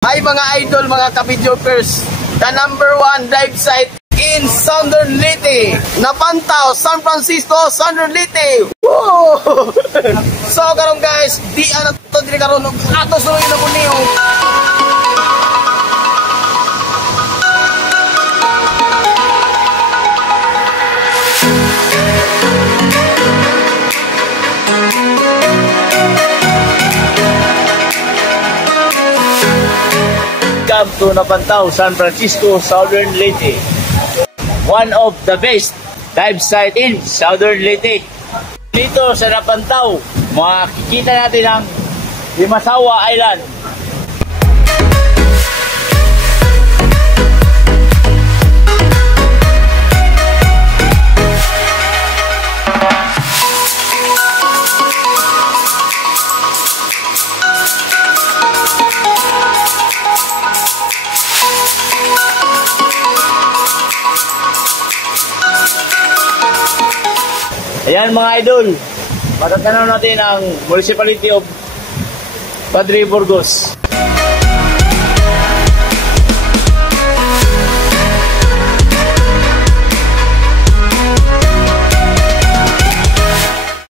Hi mga idol, mga ka-videokers, the #1 dive site in Southern Leyte, Napantaw, San Francisco, Southern Leyte. Woo! So karon guys, di ana to diri karon ato suloy na niyo. Welcome to Napantaw, San Francisco, Southern Leyte. One of the best dive site in Southern Leyte. Dito sa Napantaw, makikita natin ang Limasawa Island. Ayan mga idol, matatanaw natin ang Municipality of Padre Burgos.